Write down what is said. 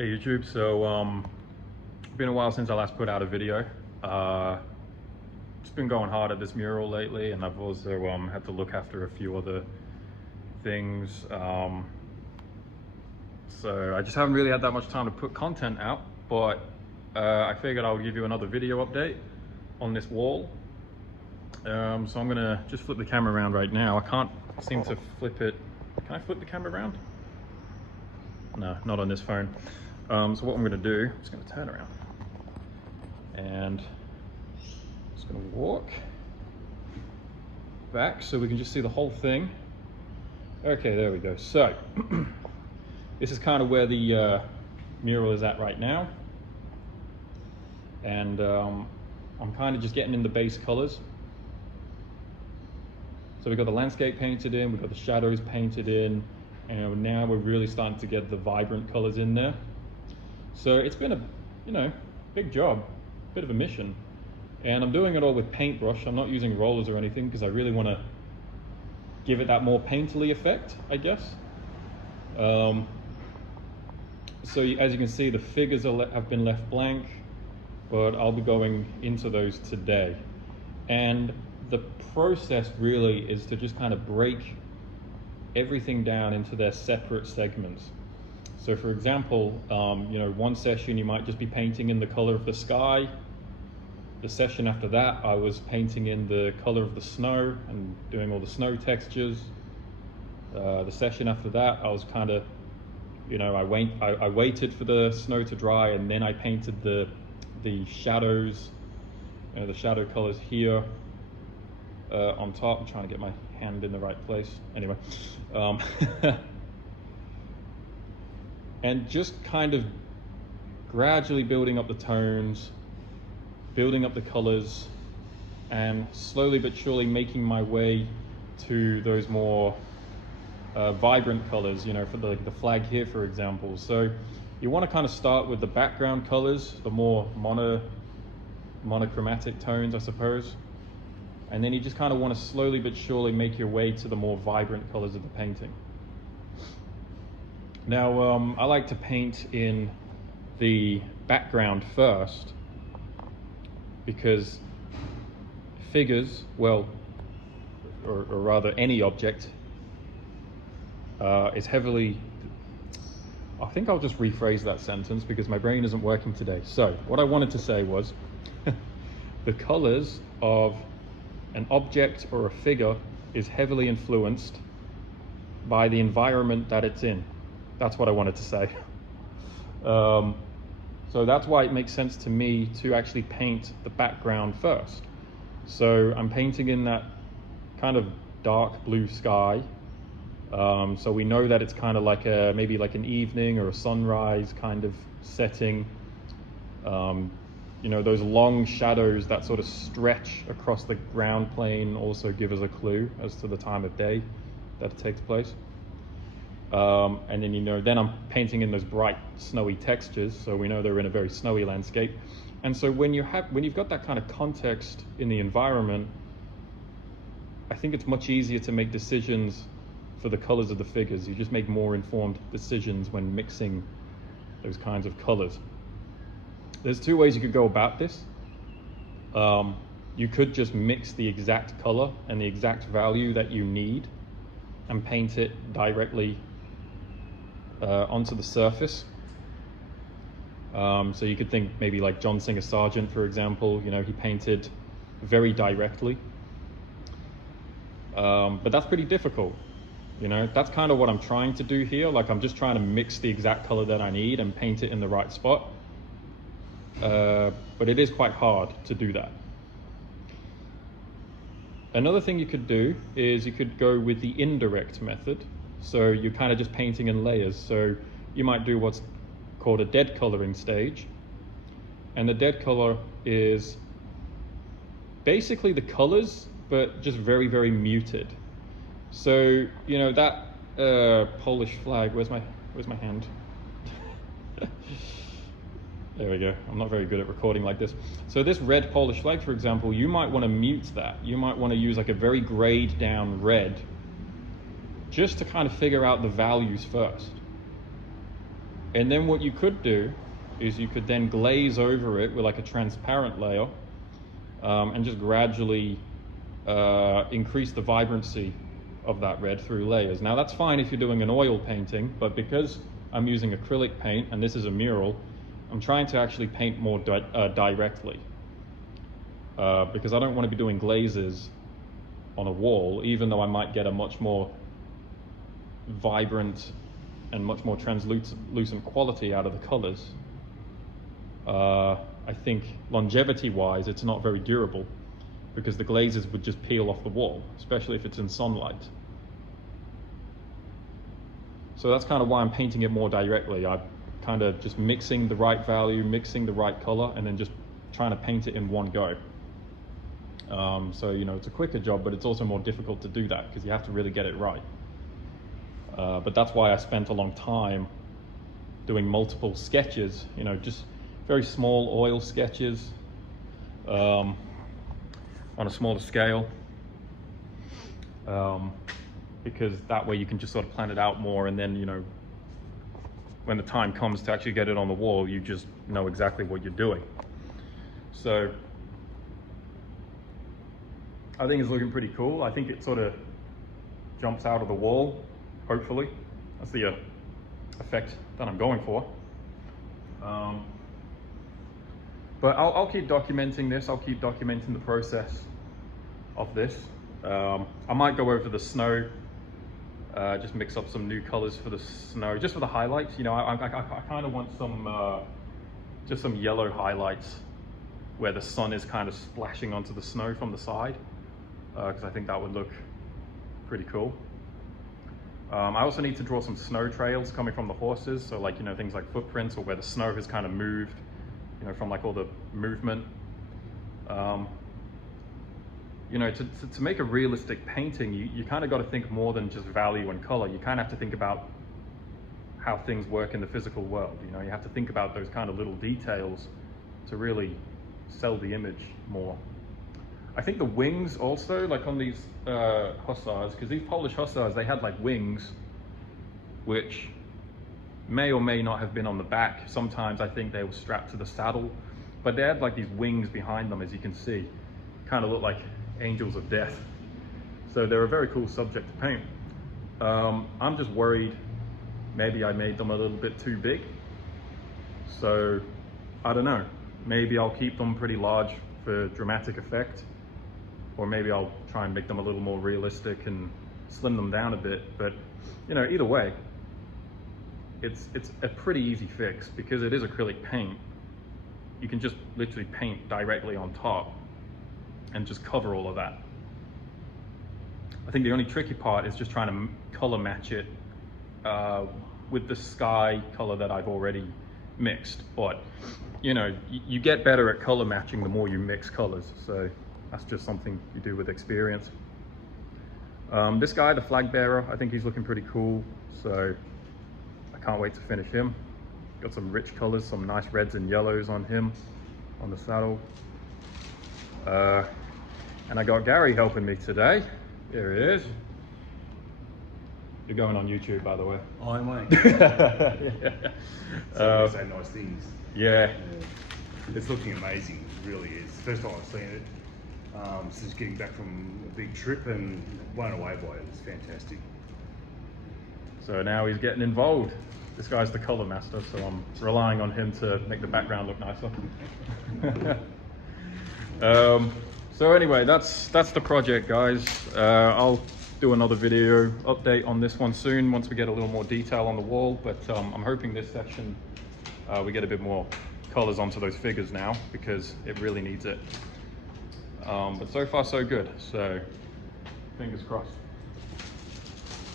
Hey YouTube, so it's been a while since I last put out a video. Just been going hard at this mural lately, and I've also had to look after a few other things. So I just haven't really had that much time to put content out, but I figured I'll give you another video update on this wall. So I'm gonna just flip the camera around right now. I can't seem to flip it. Can I flip the camera around? No, not on this phone. So what I'm going to do, I'm just going to turn around and just going to walk back so we can just see the whole thing. Okay, there we go. So this is kind of where the mural is at right now, and I'm kind of just getting in the base colors. So we've got the landscape painted in, we've got the shadows painted in, and now we're really starting to get the vibrant colors in there. So it's been a, big job, bit of a mission. And I'm doing it all with paintbrush. I'm not using rollers or anything because I really want to give it that more painterly effect, I guess. So as you can see, the figures have been left blank, but I'll be going into those today. And the process really is to just kind of break everything down into their separate segments. So for example, one session you might just be painting in the color of the sky. The session after that, I was painting in the color of the snow and doing all the snow textures. The session after that, I was kind of, I waited for the snow to dry, and then I painted the shadows, the shadow colors here on top. I'm trying to get my hand in the right place. Anyway, and just kind of gradually building up the tones, building up the colors, and slowly but surely making my way to those more vibrant colors, for the flag here, for example. So you want to kind of start with the background colors, the more monochromatic tones, I suppose. And then you just kind of want to slowly but surely make your way to the more vibrant colors of the painting. Now, I like to paint in the background first because figures, well, or rather any object, is heavily, I think I'll just rephrase that sentence because my brain isn't working today. So what I wanted to say was the colors of an object or a figure is heavily influenced by the environment that it's in. That's what I wanted to say. So that's why it makes sense to me to actually paint the background first. So I'm painting in that kind of dark blue sky. So we know that it's kind of like maybe like an evening or a sunrise kind of setting. Those long shadows that sort of stretch across the ground plane also give us a clue as to the time of day that it takes place. And then, then I'm painting in those bright snowy textures, so we know they're in a very snowy landscape. And so when you've got that kind of context in the environment, I think it's much easier to make decisions for the colors of the figures. You just make more informed decisions when mixing those kinds of colors. There's two ways you could go about this. You could just mix the exact color and the exact value that you need and paint it directly onto the surface. So you could think maybe like John Singer Sargent, for example. He painted very directly, but that's pretty difficult. That's kind of what I'm trying to do here. Like, I'm just trying to mix the exact color that I need and paint it in the right spot. But it is quite hard to do that. Another thing you could do is you could go with the indirect method. So you're kind of just painting in layers. So you might do what's called a dead coloring stage. And the dead color is basically the colors, but just very, very muted. So, that Polish flag, where's my hand? There we go. I'm not very good at recording like this. So this red Polish flag, for example, you might want to mute that. You might want to use like a very grayed down red just to kind of figure out the values first. And then what you could do is you could then glaze over it with like a transparent layer, and just gradually increase the vibrancy of that red through layers. Now that's fine if you're doing an oil painting, but because I'm using acrylic paint and this is a mural, I'm trying to actually paint more directly, because I don't want to be doing glazes on a wall, even though I might get a much more vibrant and much more translucent quality out of the colors. I think longevity wise it's not very durable, because the glazes would just peel off the wall, especially if it's in sunlight. So that's kind of why I'm painting it more directly. I'm kind of just mixing the right value, mixing the right color, and then just trying to paint it in one go. So, you know, it's a quicker job, but it's also more difficult to do that because you have to really get it right. But that's why I spent a long time doing multiple sketches, you know, just very small oil sketches, on a smaller scale, because that way you can just sort of plan it out more, and then, you know, when the time comes to actually get it on the wall, you just know exactly what you're doing. So I think it's looking pretty cool. I think it sort of jumps out of the wall, hopefully. That's the effect that I'm going for. But I'll keep documenting this. I'll keep documenting the process of this. I might go over the snow, just mix up some new colors for the snow, just for the highlights. You know, I kind of want some, just some yellow highlights where the sun is kind of splashing onto the snow from the side, because I think that would look pretty cool. I also need to draw some snow trails coming from the horses. So like, you know, things like footprints, or where the snow has kind of moved, you know, from like all the movement. You know, to make a realistic painting, you kind of got to think more than just value and color. You kind of have to think about how things work in the physical world. You know, you have to think about those kind of little details to really sell the image more. I think the wings also, like on these hussars, because these Polish hussars, they had like wings, which may or may not have been on the back. Sometimes I think they were strapped to the saddle, but they had like these wings behind them, as you can see. Kind of look like angels of death. So they're a very cool subject to paint. I'm just worried maybe I made them a little bit too big. So I don't know, maybe I'll keep them pretty large for dramatic effect, or maybe I'll try and make them a little more realistic and slim them down a bit. But you know, either way, it's a pretty easy fix because it is acrylic paint. You can just literally paint directly on top and just cover all of that. I think the only tricky part is just trying to color match it with the sky color that I've already mixed. But you know, you get better at color matching the more you mix colors. So that's just something you do with experience. This guy, the flag bearer, I think he's looking pretty cool. So I can't wait to finish him. Got some rich colors, some nice reds and yellows on him, on the saddle. And I got Gary helping me today. Here he is. You're going on YouTube, by the way. Oh, am I? Yeah. So you say nice things. Yeah. It's looking amazing, it really is. First time I've seen it. Since getting back from a big trip, and blown away by it. It's fantastic. So now he's getting involved. This guy's the color master, so I'm relying on him to make the background look nicer. So anyway, that's the project, guys. I'll do another video update on this one soon once we get a little more detail on the wall, but I'm hoping this section we get a bit more colors onto those figures now, because it really needs it. But so far so good, so fingers crossed.